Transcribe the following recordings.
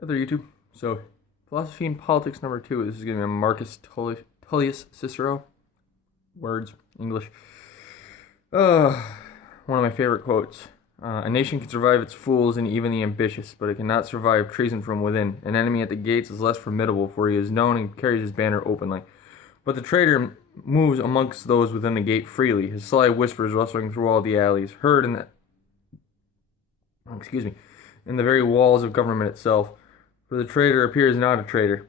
Other YouTube. So, philosophy and politics number 2. This is going to be Marcus Tullius Cicero. Words, English. One of my favorite quotes. A nation can survive its fools and even the ambitious, but it cannot survive treason from within. An enemy at the gates is less formidable, for he is known and carries his banner openly. But the traitor moves amongst those within the gate freely, his sly whispers rustling through all the alleys, heard in the very walls of government itself. For the traitor appears not a traitor.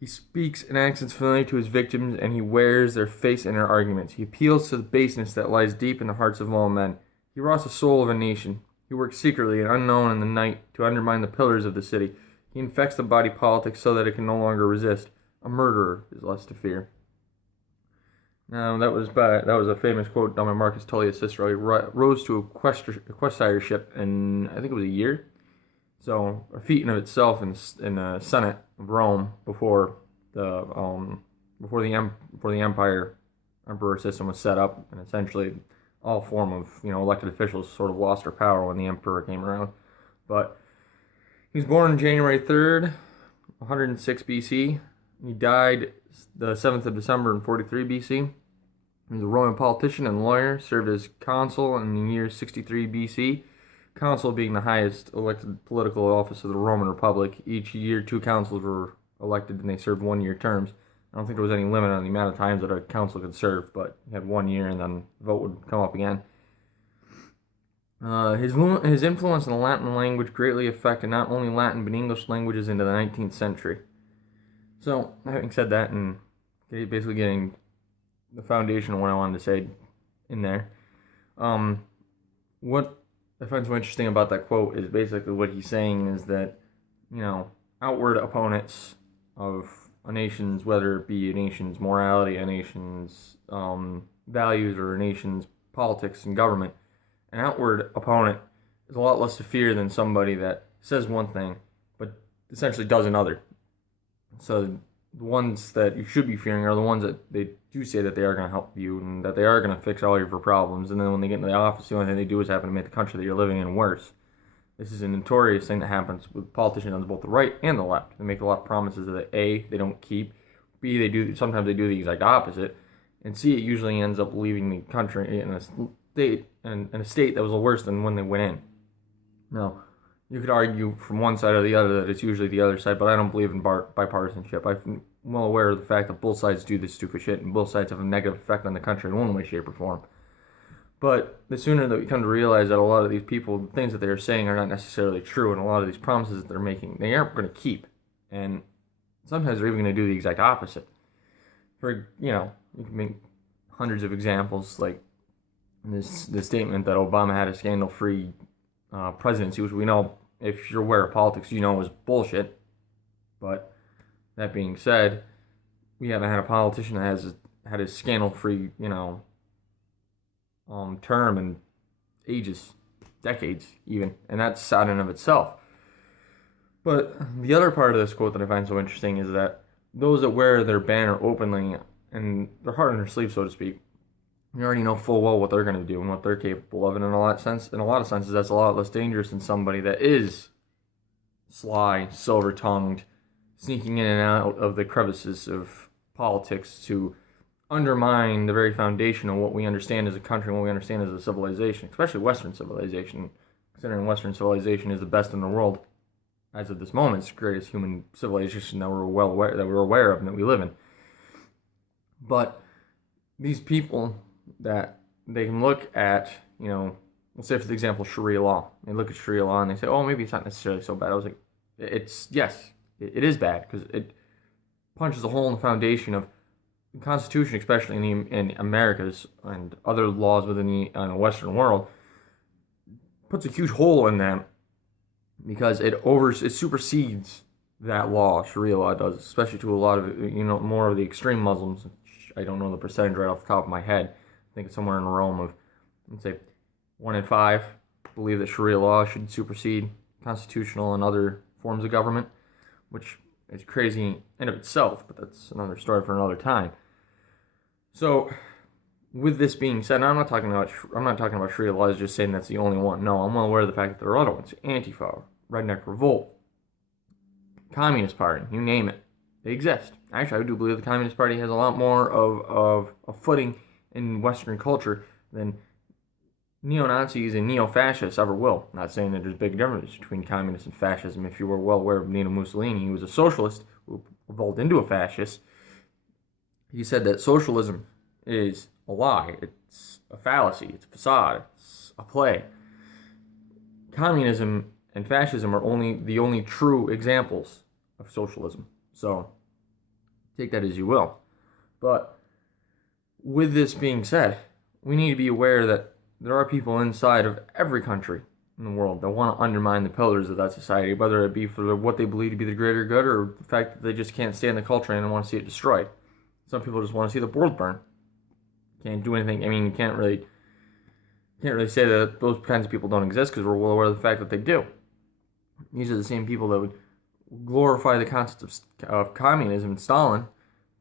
He speaks in accents familiar to his victims, and he wears their face in their arguments. He appeals to the baseness that lies deep in the hearts of all men. He rots the soul of a nation. He works secretly and unknown in the night to undermine the pillars of the city. He infects the body politic so that it can no longer resist. A murderer is less to fear. Now, that was a famous quote done by Marcus Tullius Cicero. He rose to a quaestorship in, I think it was a year. So, a feat in of itself in the Senate of Rome before the emperor system was set up, and essentially all form of elected officials sort of lost their power when the emperor came around. But he was born January 3rd, 106 BC. He died the 7th of December in 43 BC. He was a Roman politician and lawyer, served as consul in the year 63 BC. Consul being the highest elected political office of the Roman Republic. Each year, 2 consuls were elected, and they served 1-year terms. I don't think there was any limit on the amount of times that a consul could serve, but he had 1 year, and then the vote would come up again. His influence in the Latin language greatly affected not only Latin but English languages into the 19th century. So, having said that, and basically getting the foundation of what I wanted to say in there, what I find so interesting about that quote is basically what he's saying is that, outward opponents of a nation's, whether it be a nation's morality, a nation's values, or a nation's politics and government, an outward opponent is a lot less to fear than somebody that says one thing but essentially does another. So the ones that you should be fearing are the ones that they do say that they are going to help you and that they are going to fix all your problems, and then when they get into the office, the only thing they do is happen to make the country that you're living in worse. This is a notorious thing that happens with politicians on both the right and the left. They make a lot of promises that A, they don't keep, B, sometimes they do the exact opposite, and C, it usually ends up leaving the country in a state that was worse than when they went in. Now, you could argue from one side or the other that it's usually the other side, but I don't believe in bipartisanship. I'm well aware of the fact that both sides do this stupid shit, and both sides have a negative effect on the country in one way, shape, or form. But the sooner that we come to realize that a lot of these people, the things that they are saying are not necessarily true, and a lot of these promises that they're making, they aren't going to keep. And sometimes they're even going to do the exact opposite. You can make hundreds of examples, like the statement that Obama had a scandal-free presidency, which we know, if you're aware of politics, is bullshit. But that being said, we haven't had a politician that has had a scandal-free, term in ages, decades even, and that's sad in of itself. But the other part of this quote that I find so interesting is that those that wear their banner openly and their heart on their sleeve, so to speak, you already know full well what they're going to do and what they're capable of, and in a lot of senses, that's a lot less dangerous than somebody that is sly, silver-tongued, sneaking in and out of the crevices of politics to undermine the very foundation of what we understand as a country and what we understand as a civilization, especially Western civilization, considering Western civilization is the best in the world as of this moment. It's the greatest human civilization that we're aware of and that we live in. But these people that they can look at, let's say for example Sharia law. They look at Sharia law and they say, oh, maybe it's not necessarily so bad. I was like, it is bad because it punches a hole in the foundation of the Constitution, especially in Americas and other laws within the Western world, puts a huge hole in them because it supersedes that law. Sharia law does, especially to a lot of more of the extreme Muslims. I don't know the percentage right off the top of my head. I think it's somewhere in the realm of, let's say, 1 in 5 believe that Sharia law should supersede constitutional and other forms of government, which is crazy in of itself, but that's another story for another time. So, with this being said, I'm not talking about Sharia law as just saying that's the only one. No, I'm well aware of the fact that there are other ones: Antifa, Redneck Revolt, Communist Party, you name it. They exist. Actually, I do believe the Communist Party has a lot more of a footing in Western culture than neo-Nazis and neo-fascists ever will. Not saying that there's a big difference between communism and fascism. If you were well aware of Benito Mussolini, he was a socialist who evolved into a fascist. He said that socialism is a lie. It's a fallacy. It's a facade. It's a play. Communism and fascism are the only true examples of socialism. So take that as you will. But with this being said, we need to be aware that there are people inside of every country in the world that want to undermine the pillars of that society, whether it be for what they believe to be the greater good or the fact that they just can't stand the culture and want to see it destroyed. Some people just want to see the world burn. Can't do anything. I mean, you can't really say that those kinds of people don't exist because we're well aware of the fact that they do. These are the same people that would glorify the concept of communism and Stalin,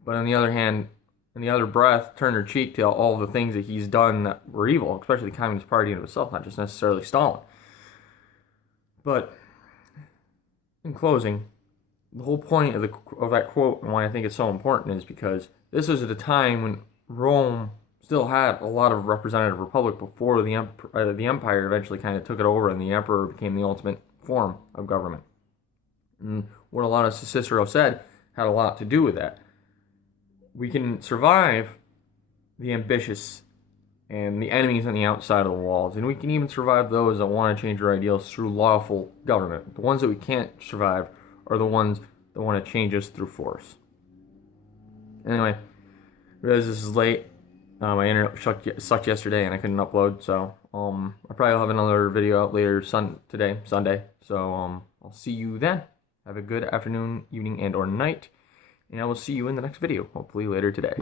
but on the other hand, in the other breath, turn their cheek to all the things that he's done that were evil, especially the Communist Party in itself, not just necessarily Stalin. But in closing, the whole point of that quote and why I think it's so important is because this was at a time when Rome still had a lot of representative republic before the empire eventually kind of took it over and the emperor became the ultimate form of government. And what a lot of Cicero said had a lot to do with that. We can survive the ambitious and the enemies on the outside of the walls, and we can even survive those that want to change our ideals through lawful government. The ones that we can't survive are the ones that want to change us through force. Anyway, I realize this is late. My internet sucked yesterday and I couldn't upload, so I probably will have another video out later today, Sunday. So I'll see you then. Have a good afternoon, evening, and or night. And I will see you in the next video, hopefully later today.